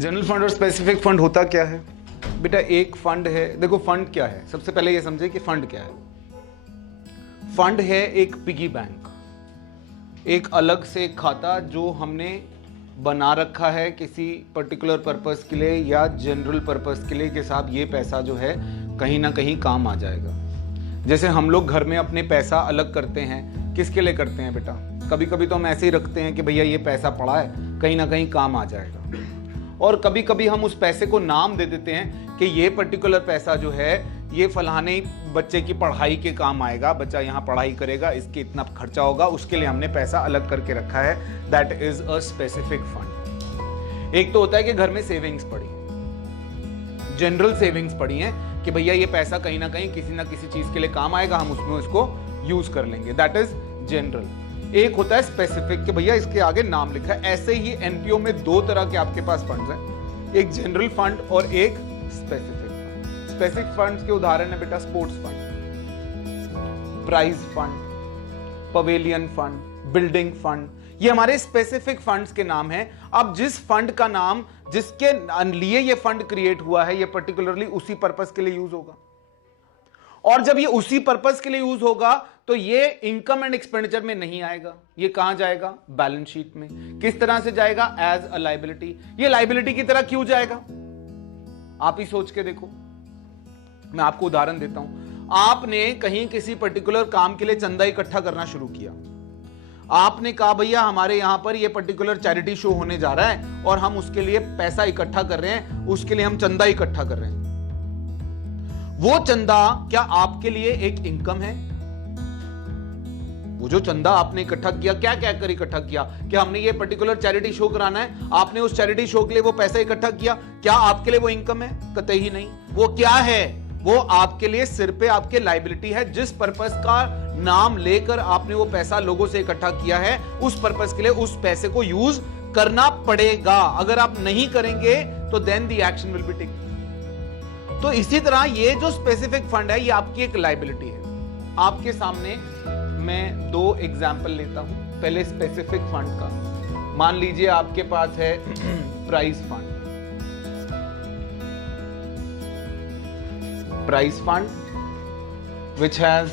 General fund और specific fund होता क्या है बेटा? एक फंड है, देखो फंड क्या है, सबसे पहले ये समझे कि फंड क्या है। फंड है एक पिगी बैंक, एक अलग से खाता जो हमने बना रखा है किसी पर्टिकुलर पर्पस के लिए या जनरल पर्पस के लिए कि साहब ये पैसा जो है कहीं ना कहीं काम आ जाएगा। जैसे हम लोग घर में अपने पैसा अलग करते हैं, किसके लिए करते हैं बेटा? कभी कभी तो हम ऐसे ही रखते हैं कि भैया ये पैसा पड़ा है कहीं ना कहीं काम आ जाएगा, और कभी कभी हम उस पैसे को नाम दे देते हैं कि ये पर्टिकुलर पैसा जो है ये फलाने बच्चे की पढ़ाई के काम आएगा, बच्चा यहाँ पढ़ाई करेगा, इसके इतना खर्चा होगा, उसके लिए हमने पैसा अलग करके रखा है। That is a specific fund. एक तो होता है कि घर में सेविंग्स पड़ी, जनरल सेविंग्स पड़ी हैं कि भैया ये पैसा कहीं ना किसी चीज के लिए काम आएगा, हम उसमें उसको यूज कर लेंगे, दैट इज जनरल। एक होता है स्पेसिफिक कि भैया इसके आगे नाम लिखा है। ऐसे ही एनपीओ में दो तरह के आपके पास फंड्स हैं, एक जनरल फंड और एक स्पेसिफिक फंड। स्पेसिफिक फंड्स के उदाहरण है बेटा sports fund, prize fund, pavilion fund, building fund, ये हमारे स्पेसिफिक फंड्स के नाम हैं। अब जिस फंड का नाम जिसके लिए ये फंड क्रिएट हुआ है ये पर्टिकुलरली उसी पर्पस के लिए यूज होगा, और जब ये उसी पर्पस के लिए यूज होगा तो ये इनकम एंड एक्सपेंडिचर में नहीं आएगा, ये कहां जाएगा? बैलेंस शीट में। किस तरह से जाएगा? As a liability. ये लायबिलिटी की तरह क्यों जाएगा? आप ही सोच के देखो, मैं आपको उदाहरण देता हूं। आपने कहीं किसी पर्टिकुलर काम के लिए चंदा इकट्ठा करना शुरू किया, आपने कहा भैया हमारे यहां पर ये पर्टिकुलर चैरिटी शो होने जा रहा है और हम उसके लिए पैसा इकट्ठा कर रहे हैं, उसके लिए हम चंदा इकट्ठा कर रहे हैं। वो चंदा क्या आपके लिए एक इनकम है? वो जो चंदा आपने इकट्ठा किया, क्या क्या कर इकट्ठा किया कि हमने ये पर्टिकुलर चैरिटी शो कराना है, आपने उस चैरिटी शो के लिए वो पैसा इकट्ठा किया, क्या आपके लिए वो इनकम है? कतई नहीं। वो क्या है? वो आपके लिए सिर पे आपके लायबिलिटी है। जिस पर्पस का नाम लेकर आपने वो पैसा लोगों से इकट्ठा किया है उस पर्पस के लिए उस पैसे को यूज करना पड़ेगा। अगर आप नहीं करेंगे तो then the action will be taken. तो इसी तरह ये जो स्पेसिफिक फंड है ये आपकी एक लायबिलिटी है। आपके सामने मैं दो एग्जाम्पल लेता हूं। पहले स्पेसिफिक फंड का, मान लीजिए आपके पास है prize fund. Prize fund which has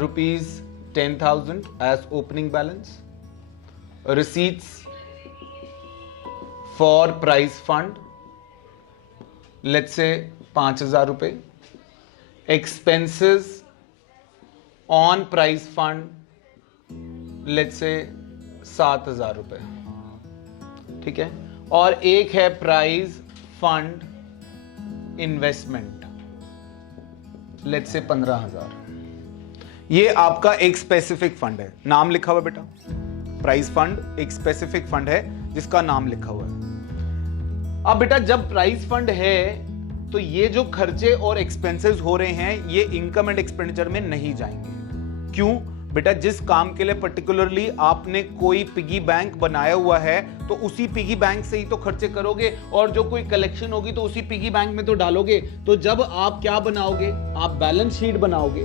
rupees 10,000 as opening balance, receipts for prize fund let's say 5,000 रुपए, expenses on prize fund let's say 7,000 रुपए, ठीक है। और एक है prize fund investment let's say 15,000। ये आपका एक स्पेसिफिक फंड है, नाम लिखा हुआ है बेटा। प्राइज फंड एक स्पेसिफिक फंड है जिसका नाम लिखा हुआ है। अब बेटा जब प्राइज फंड है तो ये जो खर्चे और एक्सपेंसेस हो रहे हैं ये इनकम एंड एक्सपेंडिचर में नहीं जाएंगे। क्यों बेटा? जिस काम के लिए पर्टिकुलरली आपने कोई पिगी बैंक बनाया हुआ है तो उसी पिगी बैंक से ही तो खर्चे करोगे, और जो कोई कलेक्शन होगी तो उसी पिगी बैंक में तो डालोगे। तो जब आप क्या बनाओगे? आप बैलेंस शीट बनाओगे।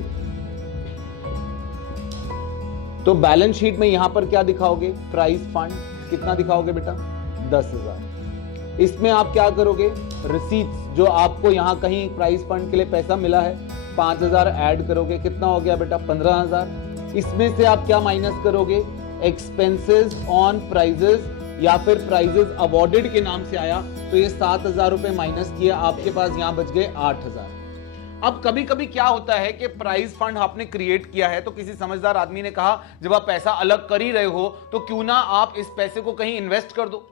तो बैलेंस शीट में यहां पर क्या दिखाओगे? प्राइज फंड कितना दिखाओगे बेटा? 10,000। इसमें आप क्या करोगे? रिसीट्स जो आपको यहां कहीं प्राइज फंड के लिए पैसा मिला है 5,000 ऐड करोगे, कितना हो गया बेटा? 15,000। इसमें से आप क्या माइनस करोगे? एक्सपेंसेस ऑन प्राइजेस या फिर प्राइजेस अवॉर्डेड के नाम से आया तो ये 7,000 रुपए माइनस किया, आपके पास यहां बच गए 8,000। अब कभी कभी क्या होता है कि प्राइज फंड आपने क्रिएट किया है तो किसी समझदार आदमी ने कहा जब आप पैसा अलग कर ही रहे हो तो क्यों ना आप इस पैसे को कहीं इन्वेस्ट कर दो।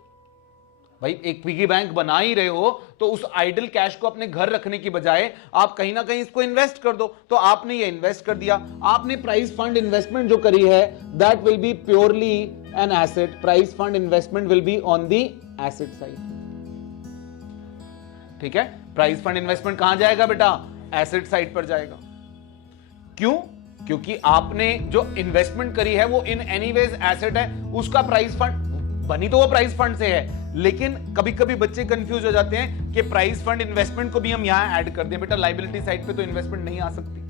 भाई एक पिगी बैंक बना ही रहे हो तो उस आइडल कैश को अपने घर रखने की बजाय आप कहीं ना कहीं इसको इन्वेस्ट कर दो। तो आपने ये इन्वेस्ट कर दिया। आपने प्राइज फंड इन्वेस्टमेंट जो करी है that will be purely an asset. Prize fund investment will be on the asset side, ठीक है। प्राइज फंड इन्वेस्टमेंट कहां जाएगा बेटा? एसेट साइड पर जाएगा। क्यों? क्योंकि आपने जो इन्वेस्टमेंट करी है वो इन एनीवेज एसेट है, उसका प्राइज फंड बनी तो वो प्राइज फंड से है, लेकिन कभी कभी बच्चे कंफ्यूज हो जाते हैं कि प्राइज फंड इन्वेस्टमेंट को भी हम यहां ऐड कर दें। बेटा लायबिलिटी साइड पे तो इन्वेस्टमेंट नहीं आ सकती,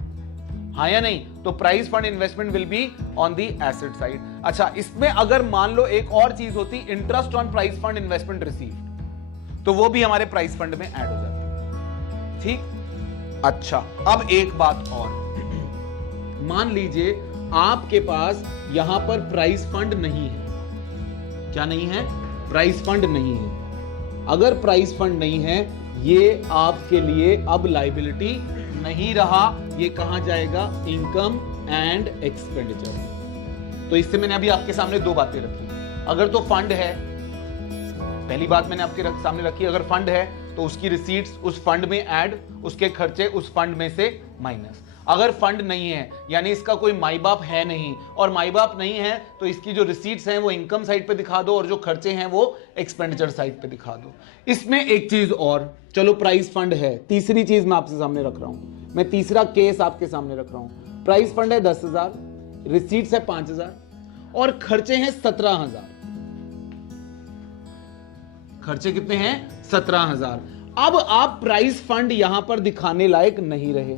हाँ या नहीं? तो prize fund investment will be on the asset side. अच्छा, इसमें अगर मान लो एक और चीज होती interest on prize fund investment received, तो वो भी हमारे प्राइस फंड में ऐड हो जाती है। ठीक, अच्छा अब एक बात और, मान लीजिए आपके पास यहां पर प्राइस फंड नहीं है। क्या नहीं है? प्राइस फंड नहीं है। अगर प्राइस फंड नहीं है, ये आपके लिए अब लायबिलिटी नहीं रहा, ये कहां जाएगा? Income and expenditure. तो इससे मैंने अभी आपके सामने दो बातें रखी। अगर तो फंड है, पहली बात मैंने आपके सामने रखी, अगर फंड है तो उसकी रिसीट्स उस फंड में ऐड, उसके खर्चे उस फंड में से माइनस। अगर फंड नहीं है यानी इसका कोई माई बाप है नहीं, और माई बाप नहीं है तो इसकी जो रिसीट्स हैं वो इनकम साइड पे दिखा दो और जो खर्चे हैं वो एक्सपेंडिचर साइड पे दिखा दो। इसमें एक चीज और, चलो प्राइस फंड है, तीसरी चीज मैं आपसे सामने रख रहा हूं, मैं तीसरा केस आपके सामने रख रहा हूं। प्राइस फंड है 10,000, रिसीट्स है 5,000 और खर्चे हैं 17,000। खर्चे कितने हैं? 17,000। अब आप प्राइस फंड यहां पर दिखाने लायक नहीं रहे।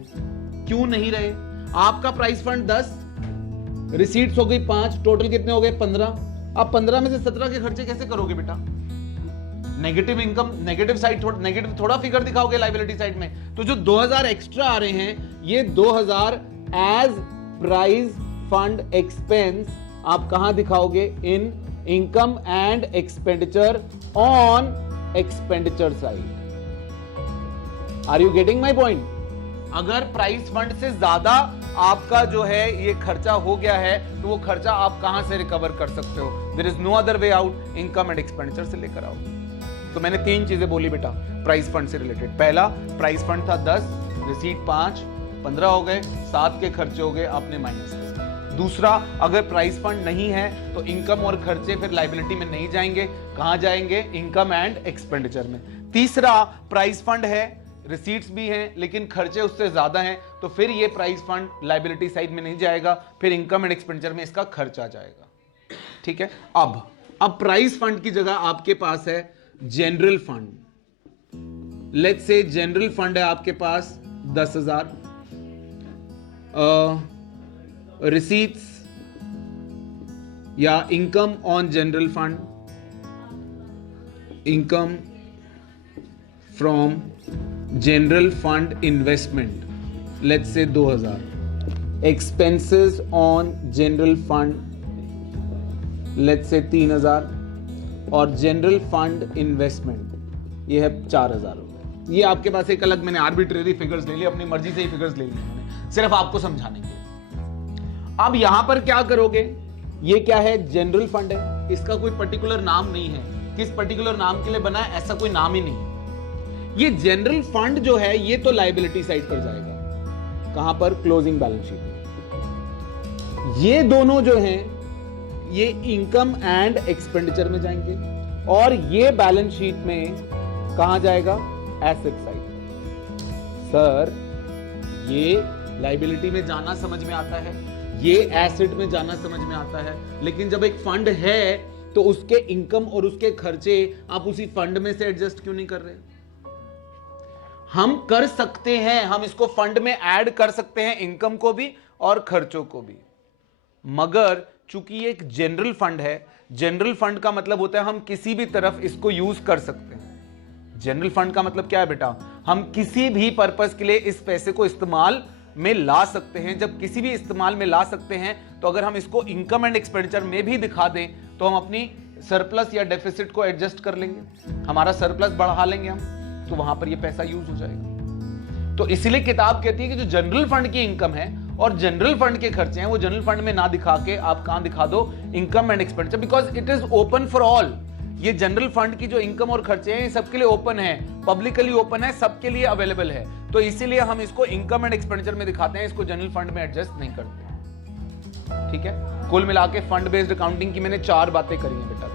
क्यों नहीं रहे? आपका प्राइस फंड 10, रिसीट्स हो गई 5, टोटल कितने हो गए? 15। अब 15 में से 17 के खर्चे कैसे करोगे बेटा? Negative income, negative side, negative थोड़ा फिगर दिखाओगे लायबिलिटी साइड में। तो जो 2,000 एक्स्ट्रा आ रहे हैं, ये 2,000 एज प्राइस फंड एक्सपेंस आप कहां दिखाओगे? In income and expenditure on expenditure side. Are you getting my point? अगर प्राइस फंड से ज्यादा आपका जो है ये खर्चा हो गया है तो वो खर्चा आप कहां से रिकवर कर सकते हो? There is no other way out, income and expenditure से लेकर आओ। तो मैंने 3 चीजें बोली बेटा प्राइस फंड से रिलेटेड। पहला, प्राइस फंड था 10, रिसीट 5, 15 हो गए, 7 के खर्चे हो गए, आपने माइनस कर। दूसरा, अगर प्राइस फंड नहीं है तो इनकम और खर्चे फिर लायबिलिटी में नहीं जाएंगे, कहां जाएंगे? इनकम एंड एक्सपेंडिचर में। तीसरा, प्राइस फंड है, रिसीट्स भी हैं लेकिन खर्चे उससे ज्यादा हैं, तो फिर ये प्राइस फंड लायबिलिटी साइड में नहीं जाएगा, फिर इनकम एंड एक्सपेंडिचर में इसका खर्च आ जाएगा। ठीक है, अब प्राइस फंड की जगह आपके पास है general fund. Let's say general fund है आपके पास 10,000, रिसीट्स या income on general fund, income from general fund investment, let's say 2,000, expenses on general fund, let's say 3,000, और जनरल फंड इन्वेस्टमेंट ये है 4,000। ये आपके पास एक अलग, मैंने आर्बिट्रेरी फिगर्स ले लिए, अपनी मर्जी से ही फिगर्स ले लिए मैंने, सिर्फ आपको समझाने के। अब यहां पर क्या करोगे? ये क्या है? जनरल फंड है, इसका कोई पर्टिकुलर नाम नहीं है, किस पर्टिकुलर नाम के लिए बना है ऐसा कोई नाम ही नहीं। ये जनरल फंड जो है ये तो लायबिलिटी साइड पर जाएगा, कहां पर? क्लोजिंग बैलेंस शीट में। ये दोनों जो हैं ये इनकम एंड एक्सपेंडिचर में जाएंगे, और ये बैलेंस शीट में कहां जाएगा? Asset side. सर ये लायबिलिटी में जाना समझ में आता है, ये एसेट में जाना समझ में आता है, लेकिन जब एक फंड है तो उसके इनकम और उसके खर्चे आप उसी फंड में से एडजस्ट क्यों नहीं कर रहे? हम कर सकते हैं, हम इसको फंड में ऐड कर सकते हैं, इनकम को भी और खर्चों को भी, मगर चूंकि ये एक जनरल फंड है, जनरल फंड का मतलब होता है हम किसी भी तरफ इसको यूज कर सकते हैं। जनरल फंड का मतलब क्या है बेटा? हम किसी भी पर्पस के लिए इस पैसे को इस्तेमाल में ला सकते हैं। जब किसी भी इस्तेमाल में ला सकते हैं तो अगर हम इसको इनकम एंड एक्सपेंडिचर में भी दिखा दें तो हम अपनी सरप्लस या डेफिसिट को एडजस्ट कर लेंगे, हमारा सरप्लस बढ़ा लेंगे हम, तो वहां पर ये पैसा यूज हो जाएगा। तो इसीलिए किताब कहती है कि जो जनरल फंड की इनकम है और जनरल फंड के खर्चे हैं वो जनरल फंड में ना दिखा के आप कहां दिखा दो? Income and expenditure, because it is open for all. ये जनरल फंड की जो इनकम और खर्चे हैं ये सबके लिए ओपन है, पब्लिकली ओपन है, सबके लिए अवेलेबल है, तो इसीलिए हम इसको इनकम एंड एक्सपेंडिचर में दिखाते हैं, इसको जनरल फंड में एडजस्ट नहीं करते। ठीक है, कुल मिला के फंड बेस्ड अकाउंटिंग की मैंने 4 बातें करी हैं बेटा।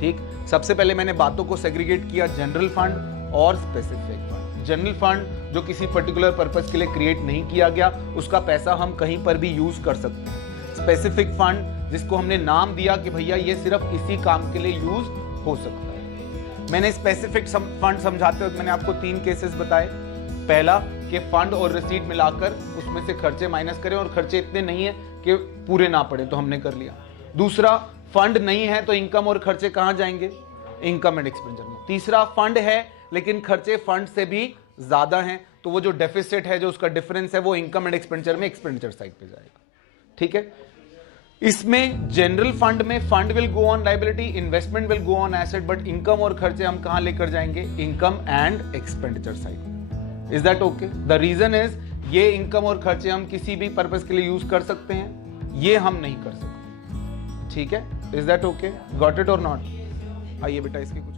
ठीक, सबसे पहले मैंने बातों को सेग्रीगेट किया, जनरल फंड और स्पेसिफिक फंड। जनरल फंड जो किसी पर्टिकुलर पर्पस के लिए क्रिएट नहीं किया गया, उसका पैसा हम कहीं पर भी यूज कर सकते हैं। स्पेसिफिक फंड जिसको हमने नाम दिया कि भैया ये सिर्फ इसी काम के लिए यूज हो सकता है। मैंने स्पेसिफिक फंड समझाते वक्त मैंने आपको 3 केसेस बताए। पहला कि फंड और रिसीट मिलाकर उसमें से खर्चे माइनस करें और खर्चे इतने नहीं है कि पूरे ना पड़े, तो हमने कर लिया। दूसरा, फंड नहीं है तो इनकम और खर्चे कहां जाएंगे? इनकम एंड एक्सपेंडिचर में। तीसरा फंड है लेकिन खर्चे फंड से भी ज्यादा हैं, तो वो जो डेफिसिट है, जो उसका डिफरेंस है, वो इनकम एंड एक्सपेंडिचर में एक्सपेंडिचर साइड पे जाएगा। ठीक है, इसमें जनरल फंड में fund will go on liability, investment will go on asset, but income और खर्चे हम कहां लेकर जाएंगे? Income and expenditure side. Is that okay? The reason is ये इनकम और खर्चे हम किसी भी पर्पस के लिए यूज कर सकते हैं, ये हम नहीं कर सकते। ठीक है, is that okay? Got it और नॉट? आइए बेटा इसके कुछ